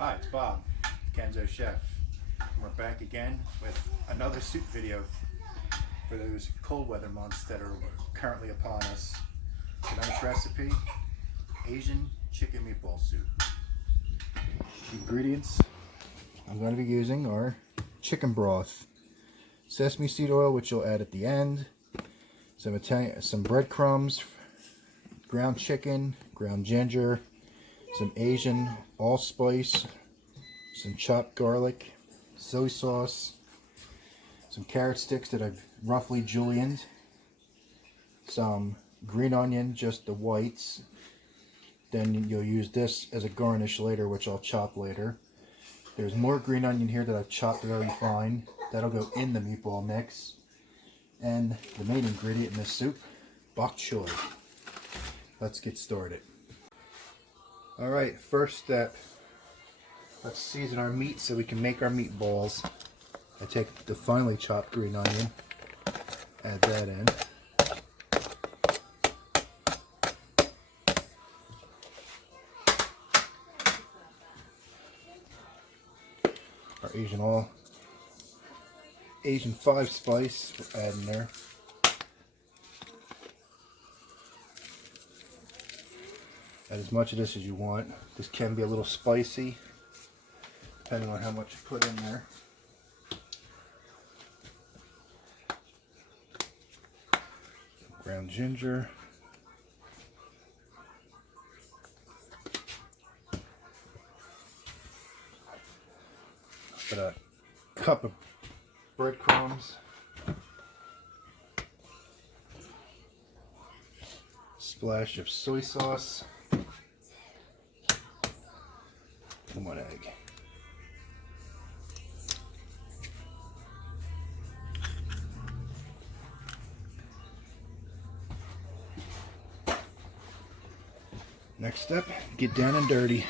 Hi, it's Bob, Kenzo Chef. We're back again with another soup video for those cold weather months that are currently upon us. Tonight's recipe, Asian chicken meatball soup. The ingredients I'm going to be using are chicken broth, sesame seed oil, which you'll add at the end, some breadcrumbs, ground chicken, ground ginger, some Asian allspice, some chopped garlic, soy sauce, some carrot sticks that I've roughly julienned, some green onion, just the whites. Then you'll use this as a garnish later, which I'll chop later. There's more green onion here that I've chopped very fine. That'll go in the meatball mix. And the main ingredient in this soup, bok choy. Let's get started. Alright, first step, let's season our meat so we can make our meatballs. I take the finely chopped green onion, add that in. Our Asian 5 spice, we'll add in there. Add as much of this as you want. This can be a little spicy, depending on how much you put in there. Ground ginger. Put a cup of breadcrumbs. Splash of soy sauce. And 1 egg. Next step, get down and dirty.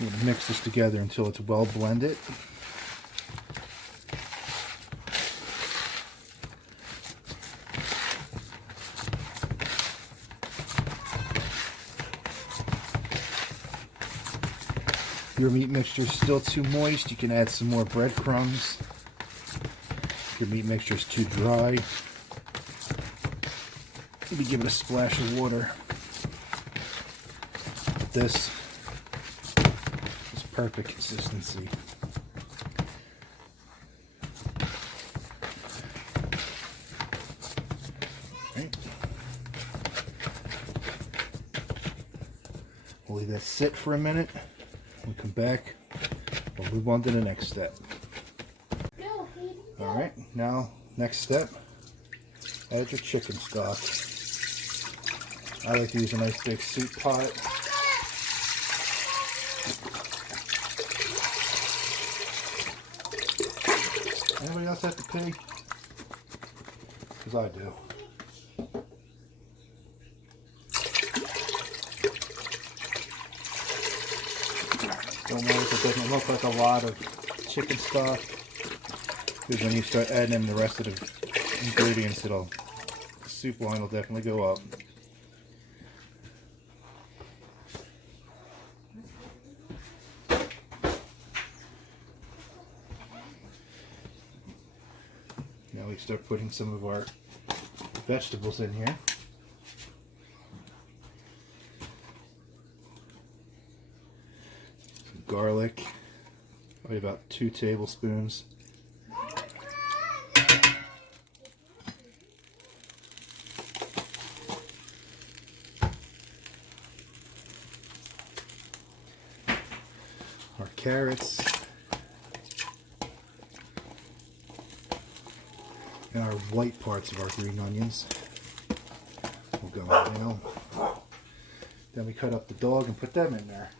We're going to mix this together until it's well blended. If your meat mixture is still too moist, you can add some more breadcrumbs. If your meat mixture is too dry, maybe give it a splash of water. This is perfect consistency. Right. We'll leave that sit for a minute. We'll come back, we'll move on to the next step. Alright, now next step, add your chicken stock. I like to use a nice big soup pot. Anybody else have to pee? Because I do. Don't worry if it doesn't look like a lot of chicken stock, because when you start adding in the rest of the ingredients, the soup line will definitely go up. Now we start putting some of our vegetables in here. Garlic, probably about 2 tablespoons. Our carrots and our white parts of our green onions will go in now. Then we cut up the dog and put them in there.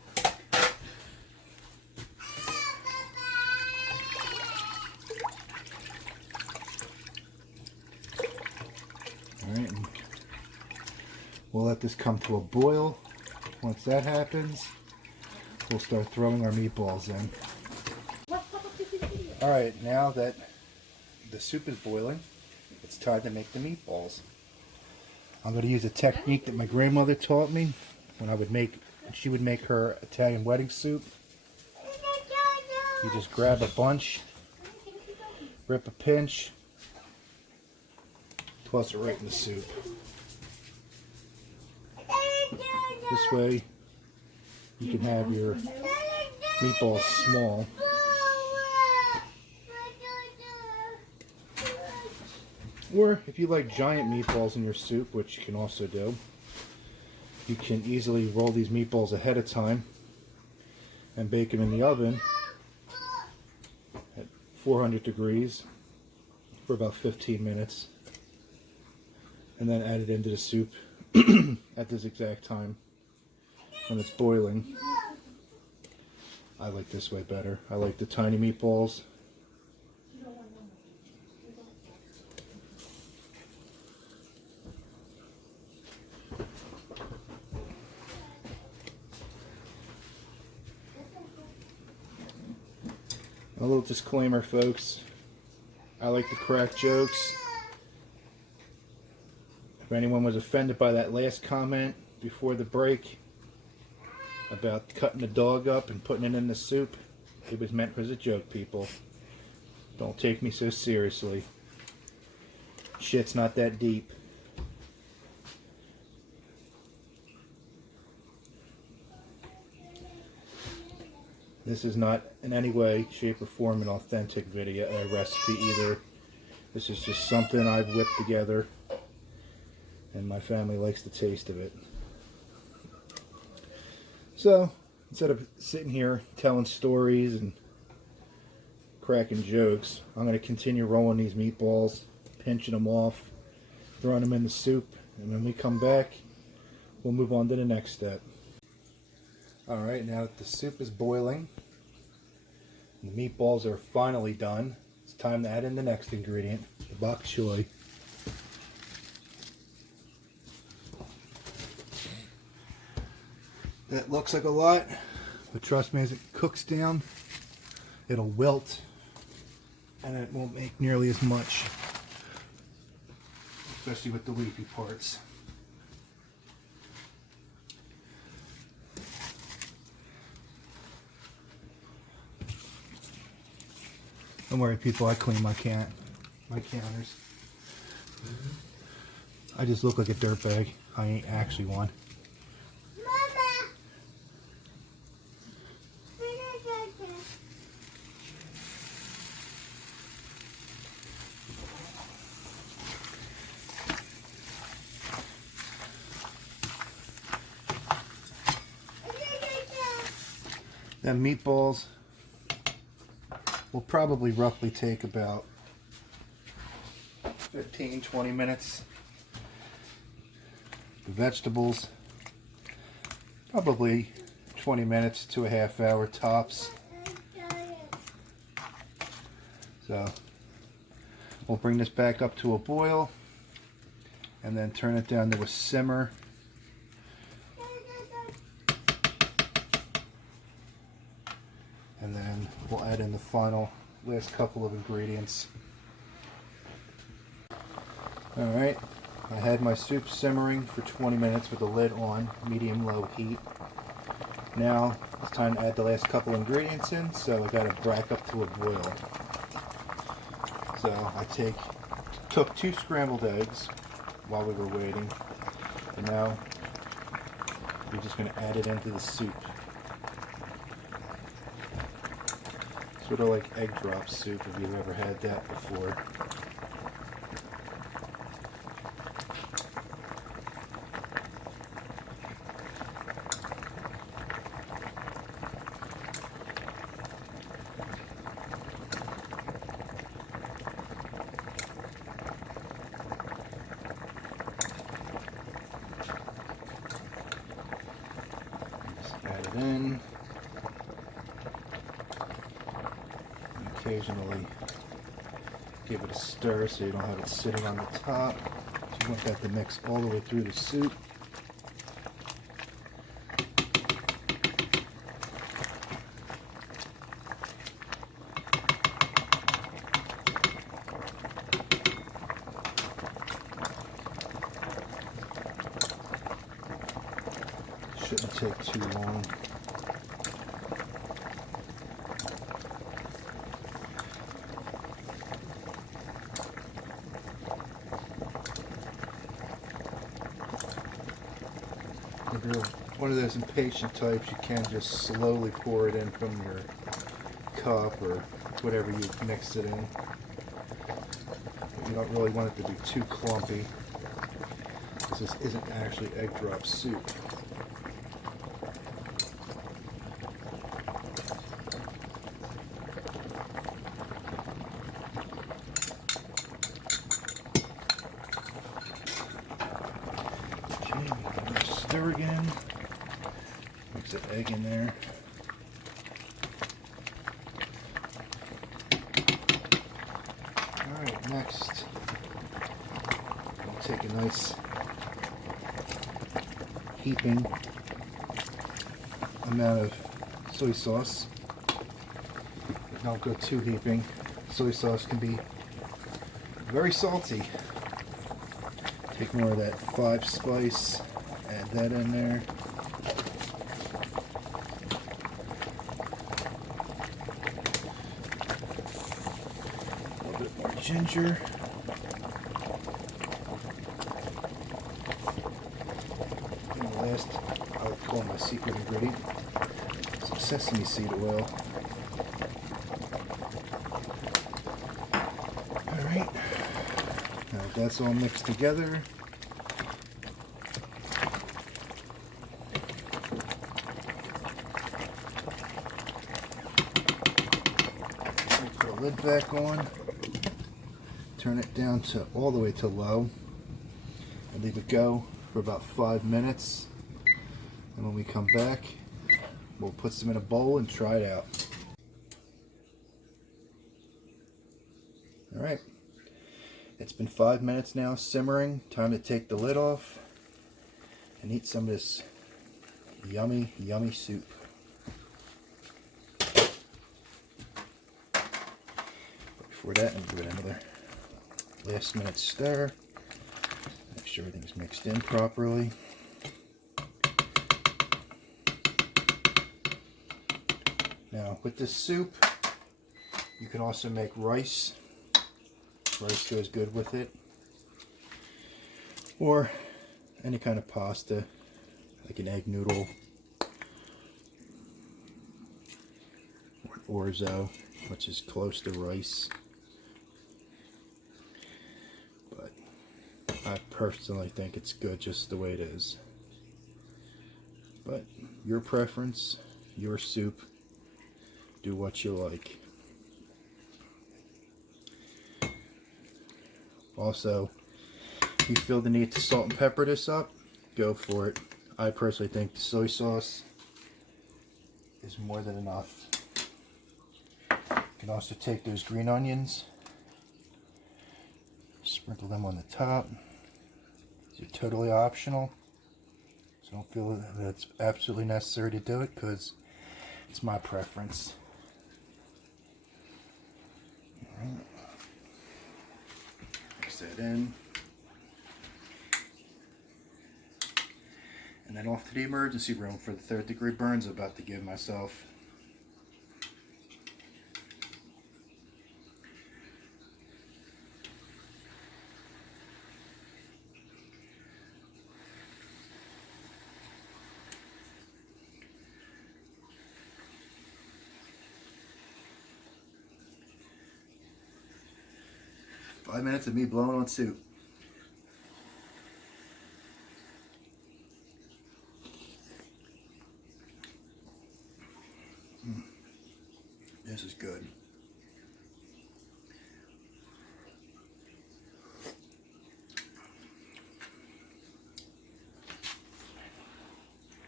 Alright, we'll let this come to a boil. Once that happens, we'll start throwing our meatballs in. Alright, now that the soup is boiling, it's time to make the meatballs. I'm going to use a technique that my grandmother taught me when she would make her Italian wedding soup. You just grab a bunch, rip a pinch, toss it right in the soup. This way you can have your meatballs small. Or if you like giant meatballs in your soup, which you can also do, you can easily roll these meatballs ahead of time and bake them in the oven at 400 degrees for about 15 minutes. And then add it into the soup at this exact time when it's boiling. I like this way better. I like the tiny meatballs. A little disclaimer, folks. I like to crack jokes. If anyone was offended by that last comment before the break about cutting the dog up and putting it in the soup, it was meant as a joke, people. Don't take me so seriously. Shit's not that deep. This is not in any way, shape, or form an authentic recipe either. This is just something I've whipped together, and my family likes the taste of it. So, instead of sitting here telling stories and cracking jokes, I'm going to continue rolling these meatballs, pinching them off, throwing them in the soup, and when we come back, we'll move on to the next step. Alright, now that the soup is boiling, and the meatballs are finally done, it's time to add in the next ingredient, the bok choy. That looks like a lot, but trust me, as it cooks down, it'll wilt, and it won't make nearly as much, especially with the leafy parts. Don't worry, people, I clean my counters. I just look like a dirtbag. I ain't actually one. Them meatballs will probably roughly take about 15-20 minutes. The vegetables, probably 20 minutes to a half hour tops. So we'll bring this back up to a boil and then turn it down to a simmer. And then we'll add in the last couple of ingredients. Alright, I had my soup simmering for 20 minutes with the lid on, medium-low heat. Now it's time to add the last couple ingredients in, so I got it back up to a boil. So I took 2 scrambled eggs while we were waiting, and now we're just going to add it into the soup. Sort of like egg drop soup, if you've ever had that before. Just add it in. Occasionally give it a stir so you don't have it sitting on the top. So you want that to mix all the way through the soup. take too long. If you're one of those impatient types, you can just slowly pour it in from your cup or whatever you mix it in. But you don't really want it to be too clumpy, because this isn't actually egg drop soup. Stir again. Mix the egg in there. Alright, next I'll take a nice heaping amount of soy sauce. Don't go too heaping. Soy sauce can be very salty. Take more of that 5 spice. Add that in there. A little bit more ginger. And the last, I would call my secret ingredient, some sesame seed oil. Alright. Now that's all mixed together. Lid back on, turn it down to all the way to low, and leave it go for about 5 minutes. And when we come back, we'll put some in a bowl and try it out. Alright, it's been 5 minutes now simmering. Time to take the lid off and eat some of this yummy, yummy soup. Before that, I'm going to give it another last minute stir. Make sure everything's mixed in properly. Now, with this soup, you can also make rice. Rice goes good with it. Or any kind of pasta, like an egg noodle or an orzo, which is close to rice. I personally think it's good just the way it is. But your preference, your soup, do what you like. Also, if you feel the need to salt and pepper this up, go for it. I personally think the soy sauce is more than enough. You can also take those green onions, sprinkle them on the top. They're totally optional, so don't feel that it's absolutely necessary to do it, because it's my preference. Alright. Mix that in. And then off to the emergency room for the 3rd-degree burns I'm about to give myself. Five minutes of me blowing on soup. This is good.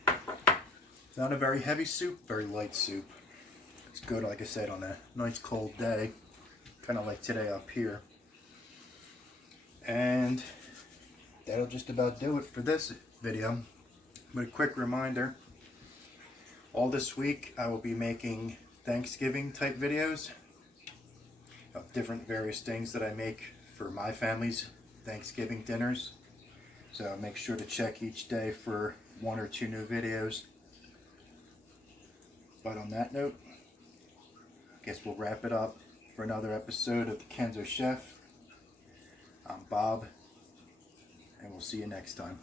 It's not a very heavy soup, very light soup. It's good, like I said, on a nice cold day, kind of like today up here. And that'll just about do it for this video. But a quick reminder, all this week I will be making Thanksgiving type videos of different various things that I make for my family's Thanksgiving dinners. So make sure to check each day for 1 or 2 new videos. But on that note, I guess we'll wrap it up for another episode of the Kenzo Chef. I'm Bob, and we'll see you next time.